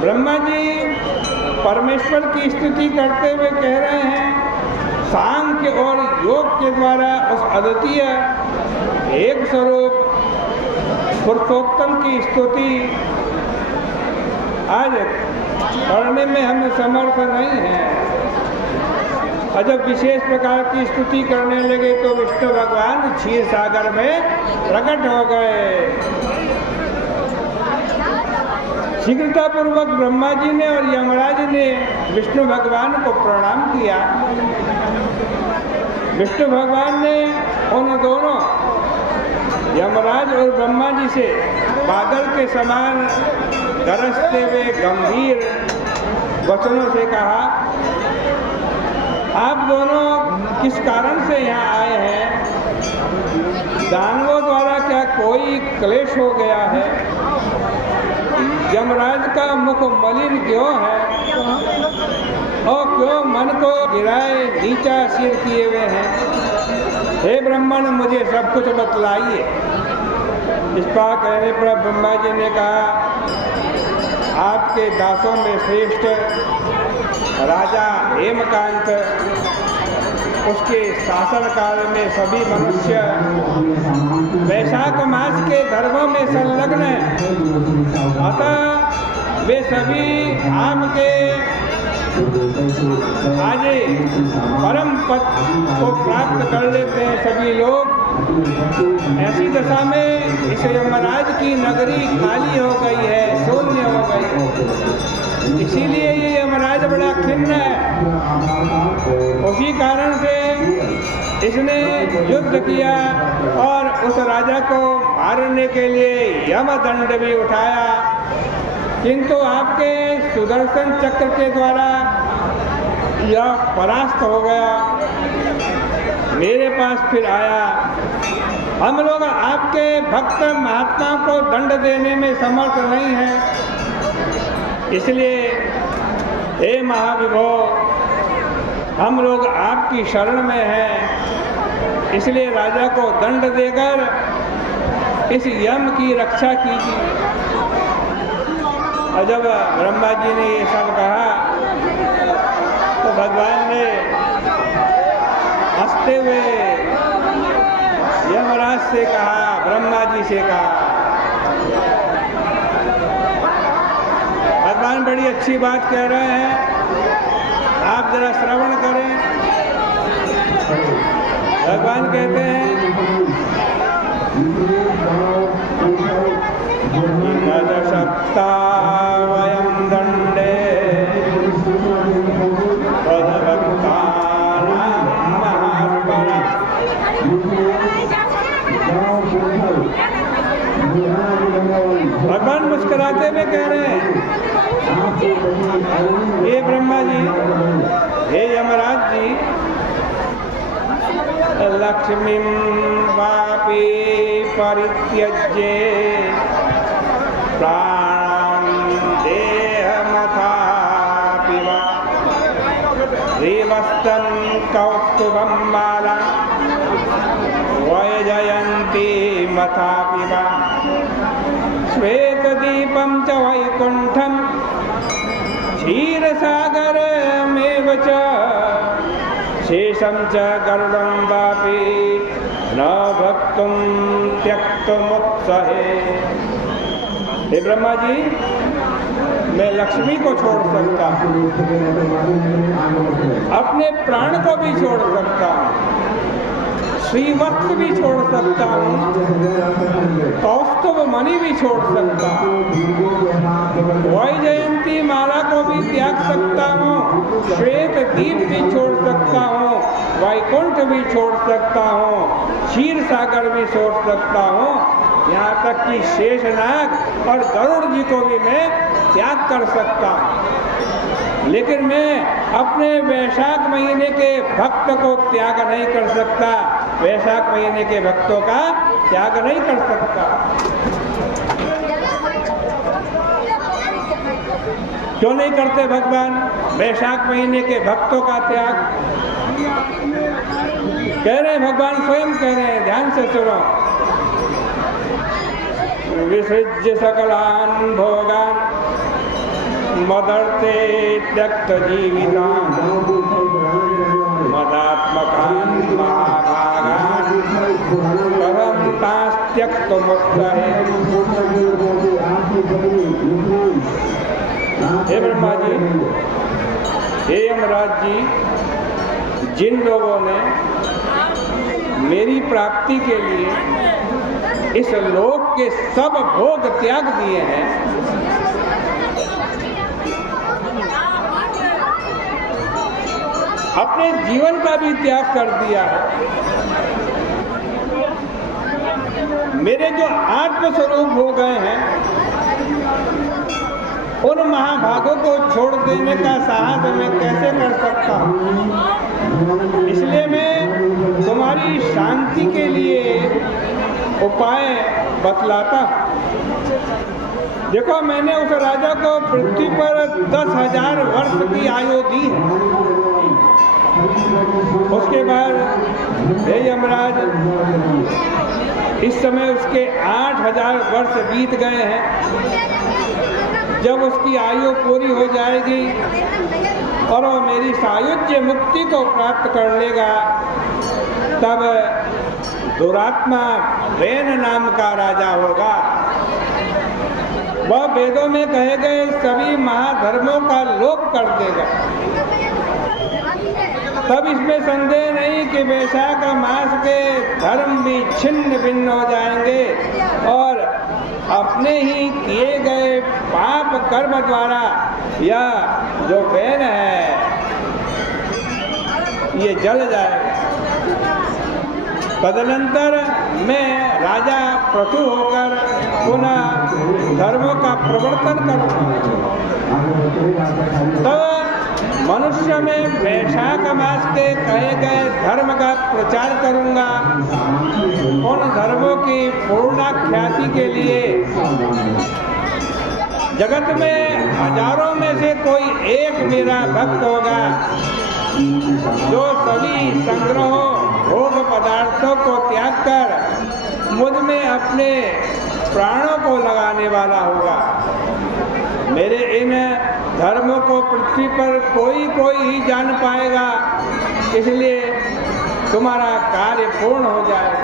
ब्रह्मा जी परमेश्वर की स्तुति करते हुए कह रहे हैं, सांख्य और योग के द्वारा उस अद्वितीय एक स्वरूप पुरुषोत्तम की स्तुति आज करने में हमें समर्थ नहीं है। और जब विशेष प्रकार की स्तुति करने लगे तो विष्णु भगवान क्षीर सागर में प्रकट हो गए। शीघ्रतापूर्वक ब्रह्मा जी ने और यमराज ने विष्णु भगवान को प्रणाम किया। विष्णु भगवान ने उन दोनों यमराज और ब्रह्मा जी से बादल के समान गरजते हुए गंभीर वचनों से कहा, आप दोनों किस कारण से यहाँ आए हैं? दानवों द्वारा क्या कोई क्लेश हो गया है? यमराज का मुख मलिन क्यों है और क्यों मन को गिराए नीचा सिर किए हुए हैं? हे ब्रह्मण, मुझे सब कुछ बतलाइए। इस बात कहने पर ब्रह्मा जी ने कहा, आपके दासों में श्रेष्ठ राजा हेमकांत, उसके शासन काल में सभी मनुष्य वैशाख मास के धर्मों में संलग्न हैं। अतः वे सभी आपके आज परम पद को प्राप्त कर लेते हैं सभी लोग। ऐसी दशा में इस यमराज की नगरी खाली हो गई है, शून्य हो गई, इसीलिए ये यमराज बड़ा खिन्न है। उसी कारण से इसने युद्ध किया और उस राजा को मारने के लिए यमदंड भी उठाया, किंतु आपके सुदर्शन चक्र के द्वारा यह परास्त हो गया। मेरे पास फिर आया। हम लोग आपके भक्त महात्मा को दंड देने में समर्थ नहीं हैं, इसलिए हे महाविभो, हम लोग आपकी शरण में हैं, इसलिए राजा को दंड देकर इस यम की रक्षा कीजिए। और जब ब्रह्मा जी ने ये सब कहा तो भगवान ने हंसते हुए यमराज से कहा, ब्रह्मा जी से कहा, भगवान बड़ी अच्छी बात कह रहे हैं, आप जरा श्रवण करें। भगवान कहते हैं, सप्ता वयं दंडे भगवान मुस्कुराते हुए कह रहे हैं, हे ब्रह्मा जी, हे यमराज जी, लक्ष्मीं वापि परित्यज्य प्राणं देहमथापि वा श्रीवत्सं कौस्तुभं मालां वैजयन्ती मथापि वा श्वेतदीपं च वैकुण्ठं क्षीरसागरमेव च शेषं च गरुडं वापि न भक्तुं त्यक्तुमुत्सहे। हे ब्रह्मा जी, मैं लक्ष्मी को छोड़ सकता हूँ, अपने प्राण को भी छोड़ सकता हूँ, श्रीवत्स भी छोड़ सकता हूँ, कौस्तुभ मणि भी छोड़ सकता हूँ, वैजयंती माला को भी त्याग सकता हूँ, श्वेत दीप भी छोड़ सकता हूँ, वैकुंठ भी छोड़ सकता हूँ, क्षीर सागर भी छोड़ सकता हूँ, यहाँ तक कि शेषनाग और गरुड़ जी को भी मैं त्याग कर सकता हूँ, लेकिन मैं अपने वैशाख महीने के भक्त को त्याग नहीं कर सकता, वैशाख महीने के भक्तों का त्याग नहीं कर सकता। क्यों नहीं करते भगवान वैशाख महीने के भक्तों का त्याग? कह रहे भगवान स्वयं कह रहे हैं, ध्यान से सुनो। विसृज्य सकलान भोगान मदर्थे त्यक्त जीवितान् मदात्मकान् महाभागान् परं तास्त्यक्तमुक्तये। हे ब्रह्मा जी, हे यमराज जी, जिन लोगों ने मेरी प्राप्ति के लिए इस लोक के सब भोग त्याग दिए हैं, अपने जीवन का भी त्याग कर दिया है, मेरे जो आत्म स्वरूप हो गए हैं, उन महाभागों को छोड़ देने का साहस मैं कैसे कर सकता हूँ। इसलिए मैं तुम्हारी शांति के लिए उपाय बतलाता। देखो, मैंने उस राजा को पृथ्वी पर 10,000 वर्ष की आयु दी है। उसके बाद हे यमराज, इस समय उसके 8,000 वर्ष बीत गए हैं। जब उसकी आयु पूरी हो जाएगी और वो मेरी सायुज्य मुक्ति को प्राप्त कर लेगा, तब दुरात्मा वेन नाम का राजा होगा। वह वेदों में कहे गए सभी महाधर्मों का लोप कर देगा। तब इसमें संदेह नहीं कि वैशाख मास के धर्म भी छिन्न भिन्न हो जाएंगे और अपने ही किए गए पाप कर्म द्वारा यह जो वैन है ये जल जाएगा। तदनंतर मैं राजा पृथु होकर पुनः धर्मों का प्रवर्तन करूँगा। तो मनुष्य में वैशाख मास के कहे गए धर्म का प्रचार करूंगा। उन धर्मों की पूर्णाख्याति के लिए जगत में हजारों में से कोई एक मेरा भक्त होगा जो सभी संग्रहों भोग पदार्थों को त्याग कर मुझ में अपने प्राणों को लगाने वाला होगा। मेरे इन धर्मों को पृथ्वी पर कोई ही जान पाएगा, इसलिए तुम्हारा कार्य पूर्ण हो जाएगा।